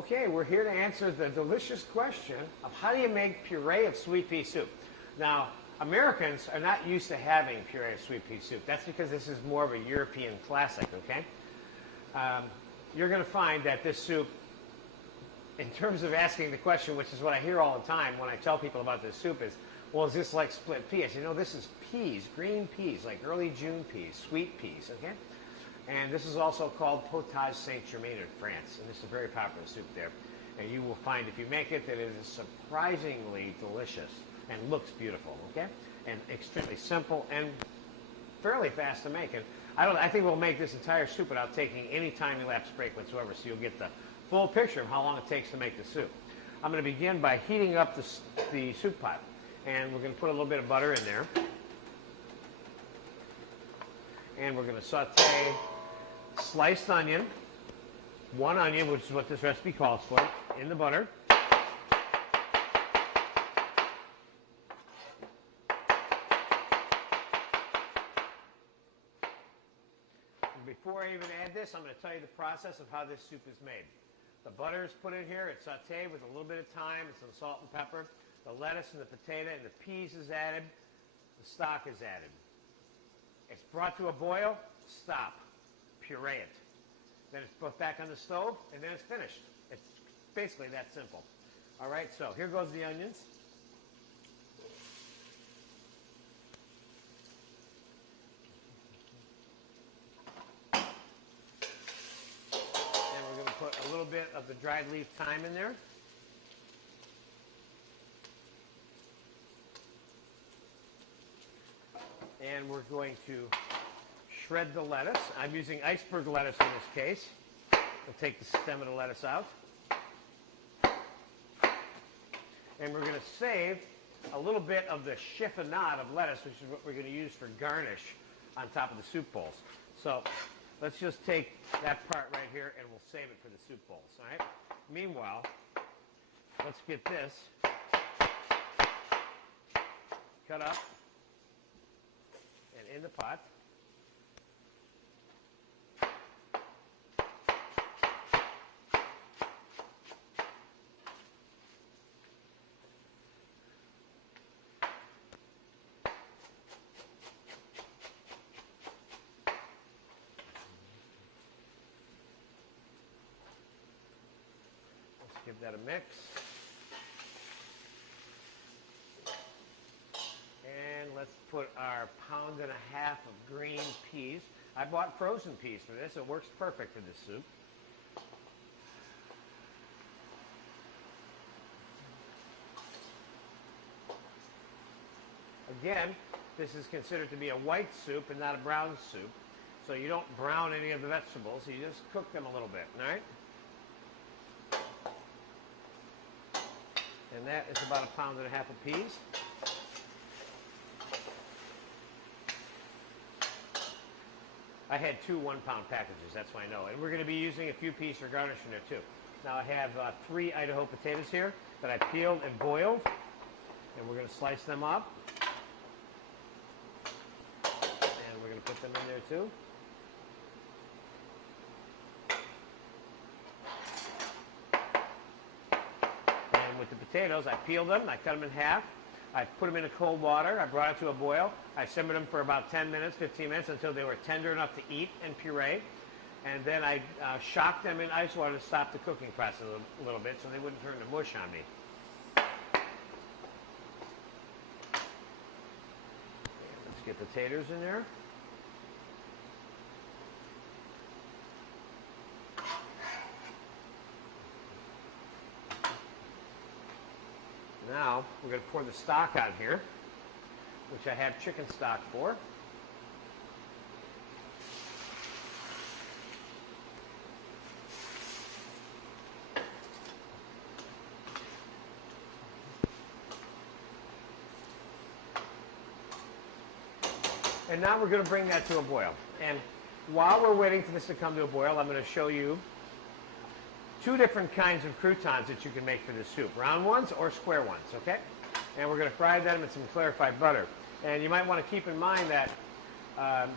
Okay, we're here to answer the delicious question of how do you make puree of sweet pea soup? Now, Americans are not used to having puree of sweet pea soup. That's because this is more of a European classic, okay? You're going to find that this soup, in terms of asking the question, which is what I hear all the time when I tell people about this soup, is, well, is this like split peas? You know, this is peas, green peas, like early June peas, sweet peas, okay? And this is also called Potage St. Germain in France, and this is a very popular soup there. And you will find, if you make it, that it is surprisingly delicious and looks beautiful, okay? And extremely simple and fairly fast to make. And I think we'll make this entire soup without taking any time elapsed break whatsoever, so you'll get the full picture of how long it takes to make the soup. I'm going to begin by heating up the soup pot, and we're going to put a little bit of butter in there. And we're going to saute sliced onion, one onion, which is what this recipe calls for, in the butter. And before I even add this, I'm going to tell you the process of how this soup is made. The butter is put in here, it's sauteed with a little bit of thyme, and some salt and pepper. The lettuce and the potato and the peas is added. The stock is added. It's brought to a boil, stop. Puree it. Then it's put back on the stove, and then it's finished. It's basically that simple. All right, so here goes the onions. And we're going to put a little bit of the dried leaf thyme in there. And we're going to shred the lettuce. I'm using iceberg lettuce in this case. We'll take the stem of the lettuce out. And we're going to save a little bit of the chiffonade of lettuce, which is what we're going to use for garnish on top of the soup bowls. So let's just take that part right here and we'll save it for the soup bowls. All right? Meanwhile, let's get this cut up and in the pot. Give that a mix. And let's put our 1.5 pounds of green peas. I bought frozen peas for this. It works perfect for this soup. Again, this is considered to be a white soup and not a brown soup. So you don't brown any of the vegetables. You just cook them a little bit, all right? And that is about 1.5 pounds of peas. I had two 1-pound packages, that's why I know. And we're going to be using a few peas for garnish in there too. Now I have 3 Idaho potatoes here that I peeled and boiled. And we're going to slice them up. And we're going to put them in there too. With the potatoes, I peeled them, I cut them in half, I put them into cold water, I brought it to a boil, I simmered them for about 10 minutes, 15 minutes until they were tender enough to eat and puree, and then I shocked them in ice water to stop the cooking process a little bit so they wouldn't turn to mush on me. Let's get potatoes in there. Now, we're going to pour the stock on here, which I have chicken stock for. And now we're going to bring that to a boil. And while we're waiting for this to come to a boil, I'm going to show you 2 different kinds of croutons that you can make for this soup, round ones or square ones, okay? And we're going to fry them in some clarified butter. And you might want to keep in mind that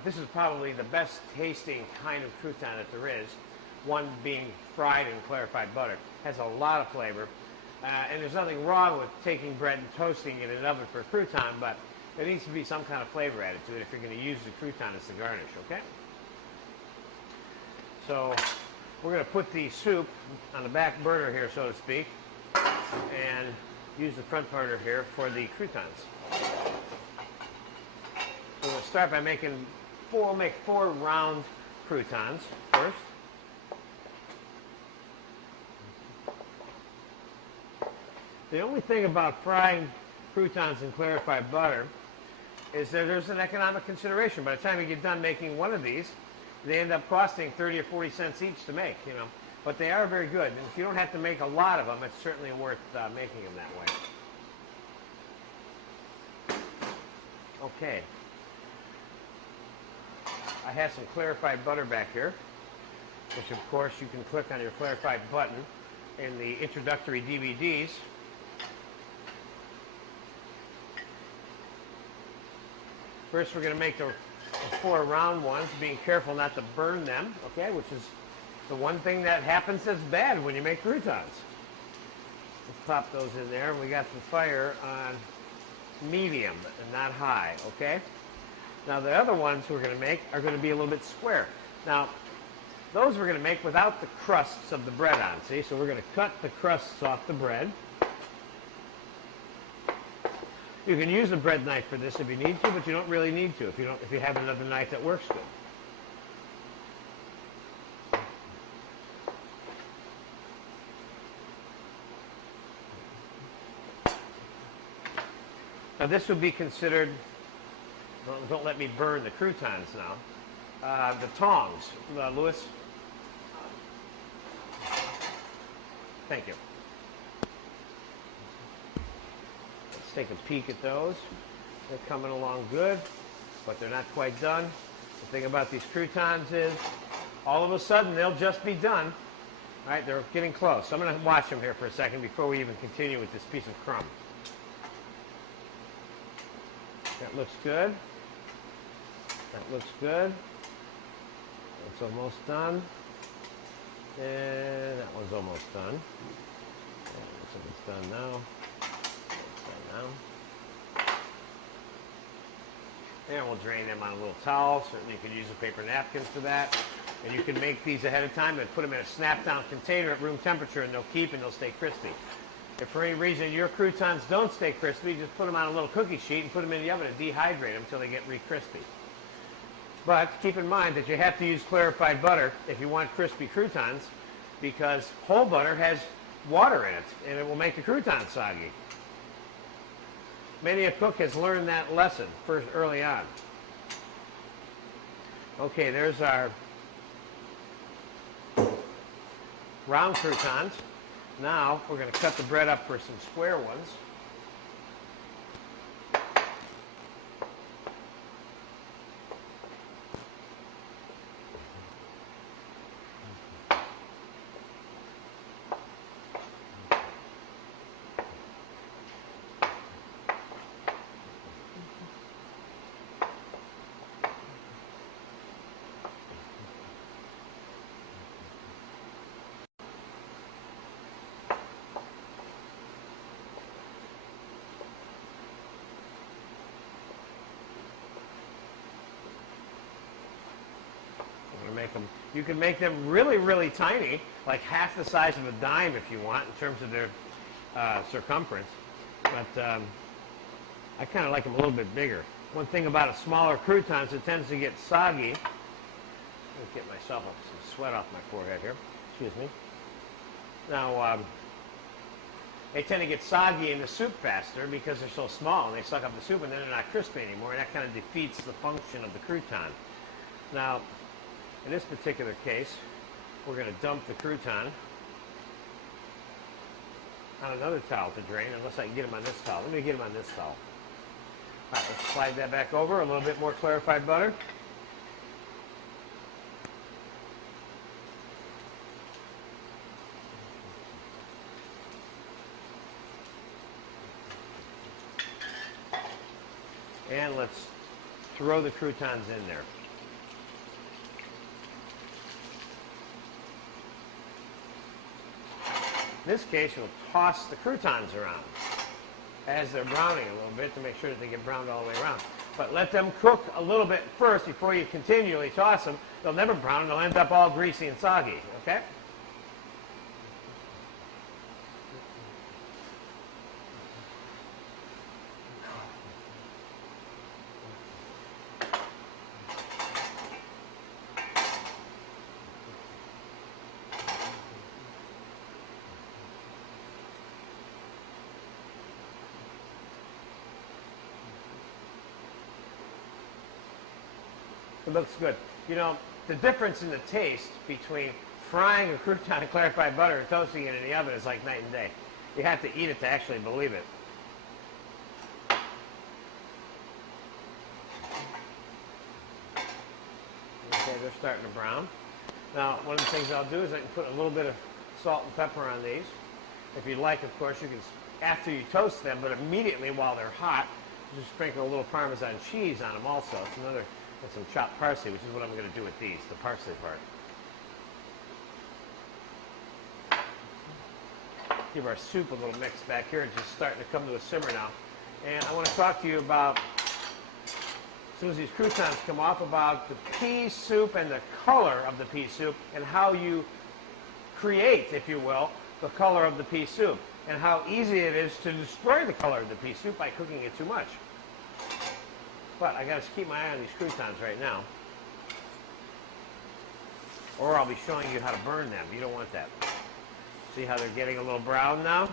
this is probably the best tasting kind of crouton that there is. one being fried in clarified butter. It has a lot of flavor. And there's nothing wrong with taking bread and toasting it in an oven for a crouton, but there needs to be some kind of flavor added to it if you're going to use the crouton as the garnish, okay? So we're going to put the soup on the back burner here, so to speak, and use the front burner here for the croutons. So we'll start by making we'll make 4 round croutons first. The only thing about frying croutons in clarified butter is that there's an economic consideration. By the time you get done making one of these, they end up costing 30 or 40 cents each to make, you know. But they are very good. And if you don't have to make a lot of them, it's certainly worth making them that way. Okay. I have some clarified butter back here, which of course you can click on your clarified button in the introductory DVDs. First, we're going to make the 4 round ones, being careful not to burn them, okay, which is the one thing that happens that's bad when you make croutons. Let's pop those in there, and we got the fire on medium and not high, okay? Now, the other ones we're going to make are going to be a little bit square. Now, those we're going to make without the crusts of the bread on, see? So we're going to cut the crusts off the bread. You can use a bread knife for this if you need to, but you don't really need to if you have another knife that works good. Now this would be considered, don't let me burn the croutons now, the tongs. Louis? Thank you. Take a peek at those. They're coming along good, but they're not quite done. The thing about these croutons is all of a sudden they'll just be done. All right, they're getting close. So I'm going to watch them here for a second before we even continue with this piece of crumb. That looks good. That looks good. That's almost done. And that one's almost done. That looks like it's done now. And we'll drain them on a little towel. Certainly you can use a paper napkin for that. And you can make these ahead of time and put them in a snap-down container at room temperature, and they'll keep and they'll stay crispy. If for any reason your croutons don't stay crispy, just put them on a little cookie sheet and put them in the oven and dehydrate them until they get re-crispy. But keep in mind that you have to use clarified butter if you want crispy croutons, because whole butter has water in it, and it will make the croutons soggy. Many a cook has learned that lesson first early on. Okay, there's our round croutons. Now we're going to cut the bread up for some square ones. Make them. You can make them really, really tiny, like half the size of a dime if you want, in terms of their circumference. But I kind of like them a little bit bigger. One thing about a smaller crouton is it tends to get soggy. Let me get myself some sweat off my forehead here. Excuse me. Now, they tend to get soggy in the soup faster because they're so small, and they suck up the soup, and then they're not crispy anymore, and that kind of defeats the function of the crouton. Now, in this particular case, we're going to dump the crouton on another towel to drain, unless I can get them on this towel. Let me get them on this towel. All right, let's slide that back over. A little bit more clarified butter. And let's throw the croutons in there. In this case, you'll toss the croutons around as they're browning a little bit to make sure that they get browned all the way around. But let them cook a little bit first before you continually toss them. They'll never brown. They'll end up all greasy and soggy, okay? It looks good. You know, the difference in the taste between frying a crouton in clarified butter and toasting it in the oven is like night and day. You have to eat it to actually believe it. Okay, they're starting to brown. Now, one of the things I'll do is I can put a little bit of salt and pepper on these. If you'd like, of course, you can, after you toast them, but immediately while they're hot, just sprinkle a little Parmesan cheese on them also. It's another, and some chopped parsley, which is what I'm going to do with these, the parsley part. Give our soup a little mix back here. It's just starting to come to a simmer now. And I want to talk to you about, as soon as these croutons come off, about the pea soup and the color of the pea soup and how you create, if you will, the color of the pea soup and how easy it is to destroy the color of the pea soup by cooking it too much. But I got to keep my eye on these croutons right now, or I'll be showing you how to burn them. You don't want that. See how they're getting a little brown now?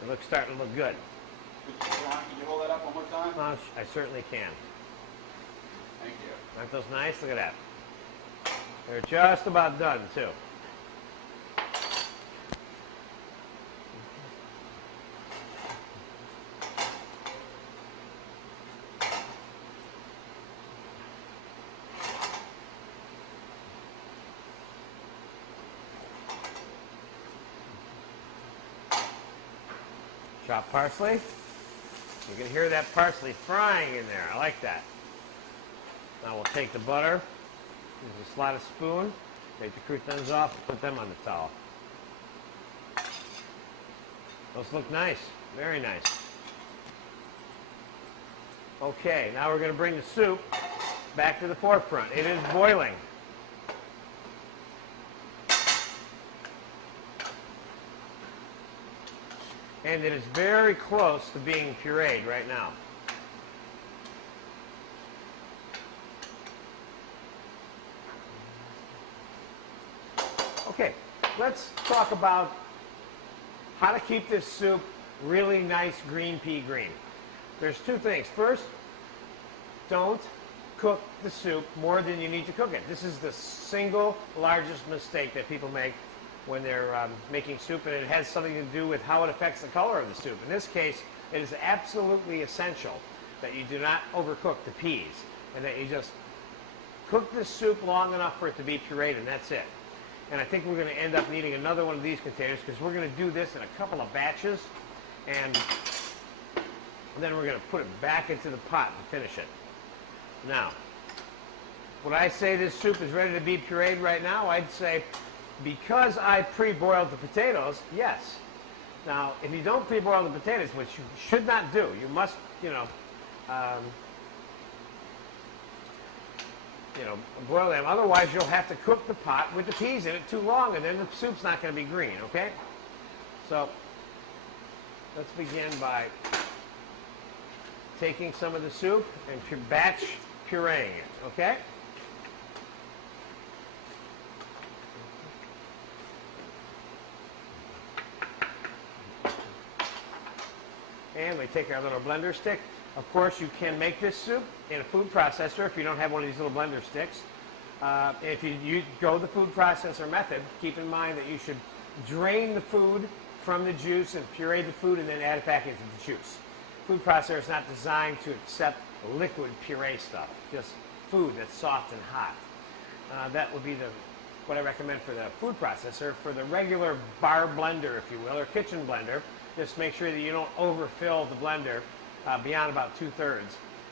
They look starting to look good. Can you hold that up one more time? I certainly can. Thank you. Aren't those nice? Look at that. They're just about done, too. Chopped parsley. You can hear that parsley frying in there. I like that. Now we'll take the butter. Use a slotted spoon. Take the croutons off and put them on the towel. Those look nice. Very nice. Okay, now we're going to bring the soup back to the forefront. It is boiling. And it is very close to being pureed right now. Okay, let's talk about how to keep this soup really nice green pea green. There's two things. First, don't cook the soup more than you need to cook it. This is the single largest mistake that people make when they're making soup, and it has something to do with how it affects the color of the soup. In this case, it is absolutely essential that you do not overcook the peas, and that you just cook the soup long enough for it to be pureed, and that's it. And I think we're going to end up needing another one of these containers because we're going to do this in a couple of batches, and then we're going to put it back into the pot to finish it. Now, would I say this soup is ready to be pureed right now? I'd say, because I pre-boiled the potatoes, yes. Now, if you don't pre-boil the potatoes, which you should not do, you must, boil them. Otherwise, you'll have to cook the pot with the peas in it too long, and then the soup's not going to be green, okay? So, let's begin by taking some of the soup and batch pureeing it, okay? And we take our little blender stick. Of course, you can make this soup in a food processor if you don't have one of these little blender sticks. If you go the food processor method, keep in mind that you should drain the food from the juice and puree the food and then add it back into the juice. Food processor is not designed to accept liquid puree stuff, just food that's soft and hot. That would be what I recommend for the food processor. For the regular bar blender, if you will, or kitchen blender, just make sure that you don't overfill the blender beyond about 2/3,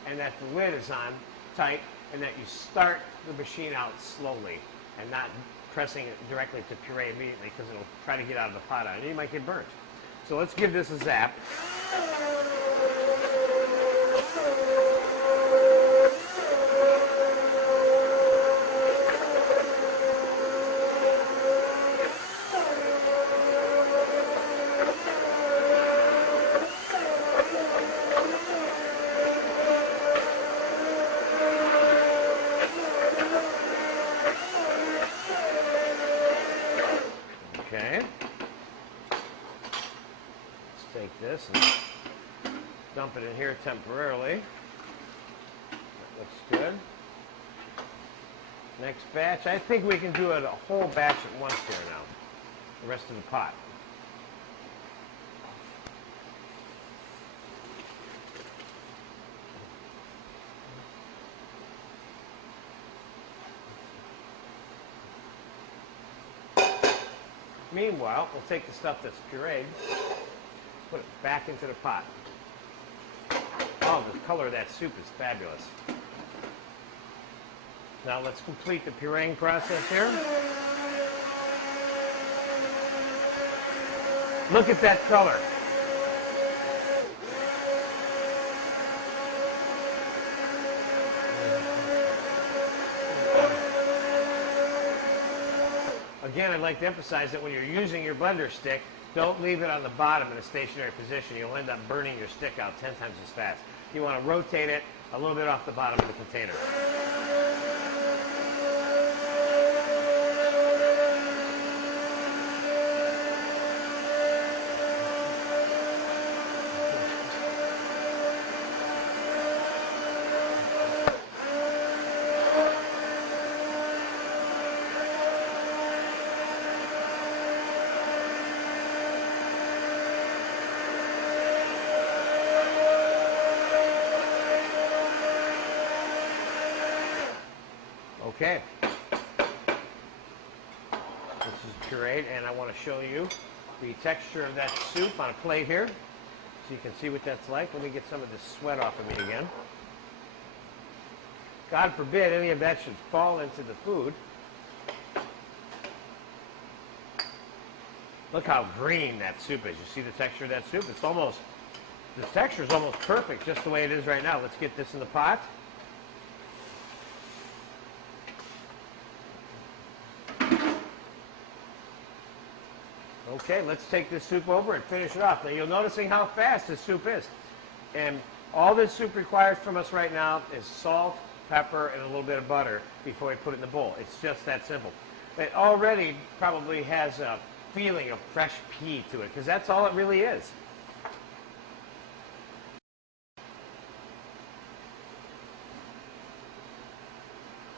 and that the lid is on tight, and that you start the machine out slowly and not pressing it directly to puree immediately because it'll try to get out of the pot on you. You might get burnt. So let's give this a zap. Okay. Let's take this and dump it in here temporarily. That looks good. Next batch, I think we can do it a whole batch at once here now. The rest of the pot. Meanwhile, we'll take the stuff that's pureed, put it back into the pot. Oh, the color of that soup is fabulous. Now let's complete the pureeing process here. Look at that color. Again, I'd like to emphasize that when you're using your blender stick, don't leave it on the bottom in a stationary position. You'll end up burning your stick out 10 times as fast. You want to rotate it a little bit off the bottom of the container. Okay, this is pureed, and I want to show you the texture of that soup on a plate here, so you can see what that's like. Let me get some of this sweat off of me again. God forbid any of that should fall into the food. Look how green that soup is. You see the texture of that soup? It's almost, the texture is almost perfect just the way it is right now. Let's get this in the pot. Okay, let's take this soup over and finish it off. Now you're noticing how fast this soup is. And all this soup requires from us right now is salt, pepper, and a little bit of butter before we put it in the bowl. It's just that simple. It already probably has a feeling of fresh pea to it, because that's all it really is.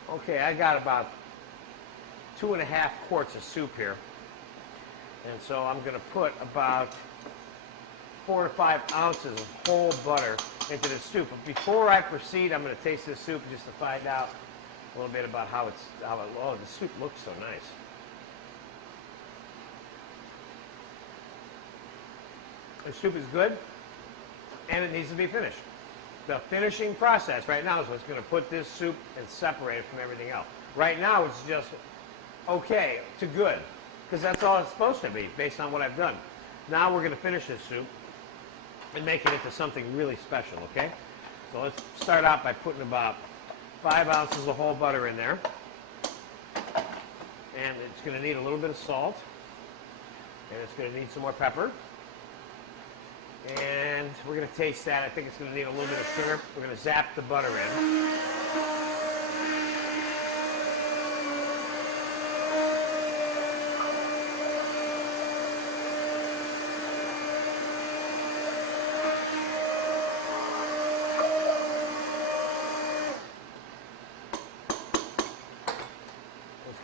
Okay, I got about 2.5 quarts of soup here. And so I'm going to put about 4 to 5 ounces of whole butter into the soup. But before I proceed, I'm going to taste this soup just to find out a little bit about oh, the soup looks so nice. The soup is good, and it needs to be finished. The finishing process right now is what's going to put this soup and separate it from everything else. Right now, it's just okay to good, because that's all it's supposed to be based on what I've done. Now we're going to finish this soup and make it into something really special, okay? So let's start out by putting about 5 ounces of whole butter in there. And it's going to need a little bit of salt. And it's going to need some more pepper. And we're going to taste that. I think it's going to need a little bit of sugar. We're going to zap the butter in.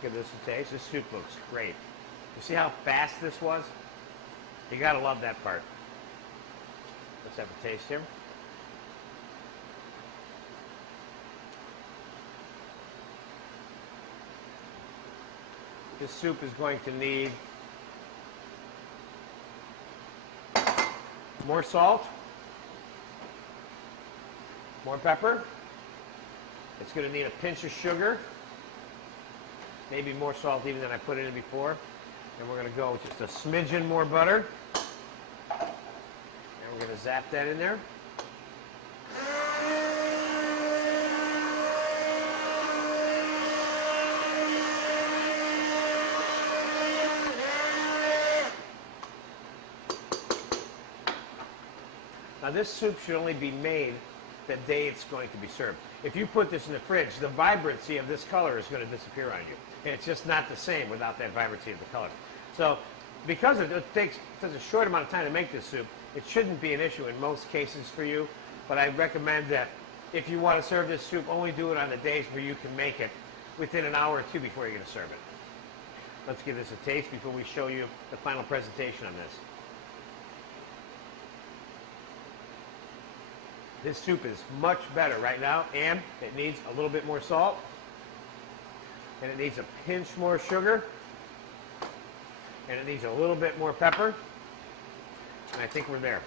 Give this a taste. This soup looks great. You see how fast this was? You gotta love that part. Let's have a taste here. This soup is going to need more salt, more pepper. It's going to need a pinch of sugar. maybe more salt even than I put in it before. And we're going to go just a smidgen more butter. And we're going to zap that in there. Now this soup should only be made the day it's going to be served. If you put this in the fridge, the vibrancy of this color is going to disappear on you. And it's just not the same without that vibrancy of the color. So because it takes such a short amount of time to make this soup, it shouldn't be an issue in most cases for you. But I recommend that if you want to serve this soup, only do it on the days where you can make it within an hour or two before you're going to serve it. Let's give this a taste before we show you the final presentation on this. This soup is much better right now, and it needs a little bit more salt, and it needs a pinch more sugar, and it needs a little bit more pepper, and I think we're there.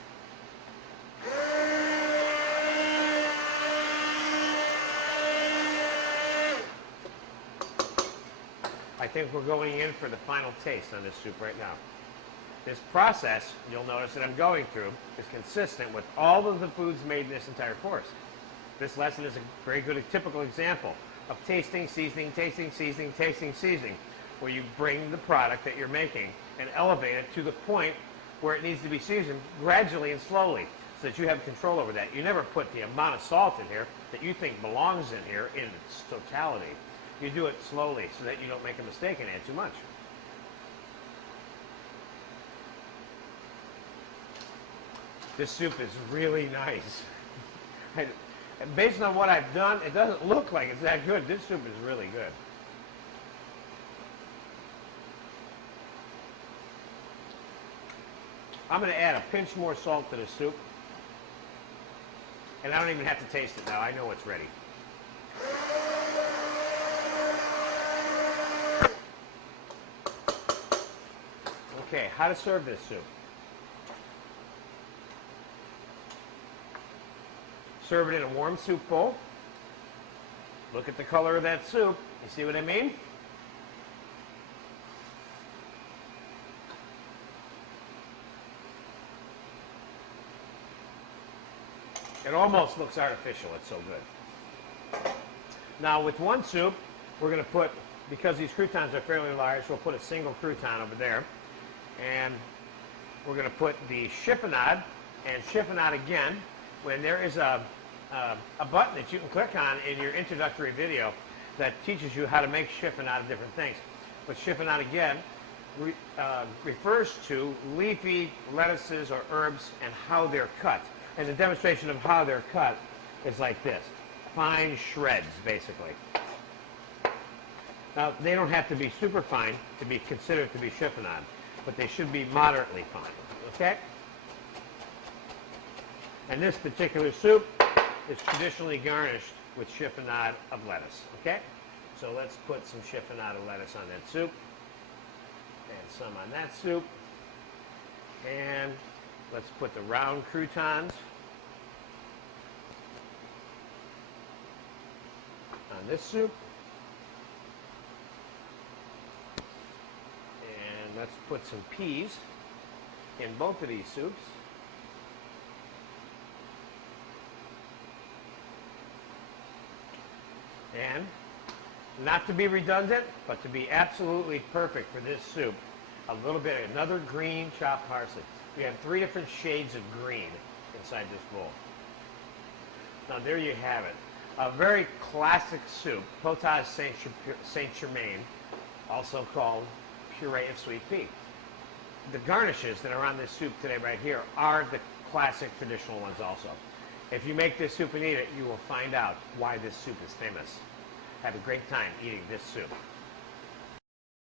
I think we're going in for the final taste on this soup right now. This process, you'll notice that I'm going through, is consistent with all of the foods made in this entire course. This lesson is a very good, typical example of tasting, seasoning, tasting, seasoning, tasting, seasoning, where you bring the product that you're making and elevate it to the point where it needs to be seasoned gradually and slowly so that you have control over that. You never put the amount of salt in here that you think belongs in here in its totality. You do it slowly so that you don't make a mistake and add too much. This soup is really nice. And based on what I've done, it doesn't look like it's that good. This soup is really good. I'm going to add a pinch more salt to the soup. And I don't even have to taste it now. I know it's ready. Okay, how to serve this soup. Serve it in a warm soup bowl. Look at the color of that soup. You see what I mean? It almost looks artificial. It's so good. Now with one soup, we're going to put, because these croutons are fairly large, we'll put a single crouton over there. And we're going to put the chiffonade and chiffonade again. When there is a button that you can click on in your introductory video that teaches you how to make chiffonade of different things. But chiffonade again refers to leafy lettuces or herbs and how they're cut. And the demonstration of how they're cut is like this. Fine shreds, basically. Now, they don't have to be super fine to be considered to be chiffonade, but they should be moderately fine, okay? And this particular soup is traditionally garnished with chiffonade of lettuce, okay? So let's put some chiffonade of lettuce on that soup, and some on that soup, and let's put the round croutons on this soup, and let's put some peas in both of these soups. And not to be redundant, but to be absolutely perfect for this soup, a little bit of another green chopped parsley. We have 3 different shades of green inside this bowl. Now there you have it. A very classic soup, Potage St. Germain, also called puree of sweet pea. The garnishes that are on this soup today right here are the classic traditional ones also. If you make this soup and eat it, you will find out why this soup is famous. Have a great time eating this soup.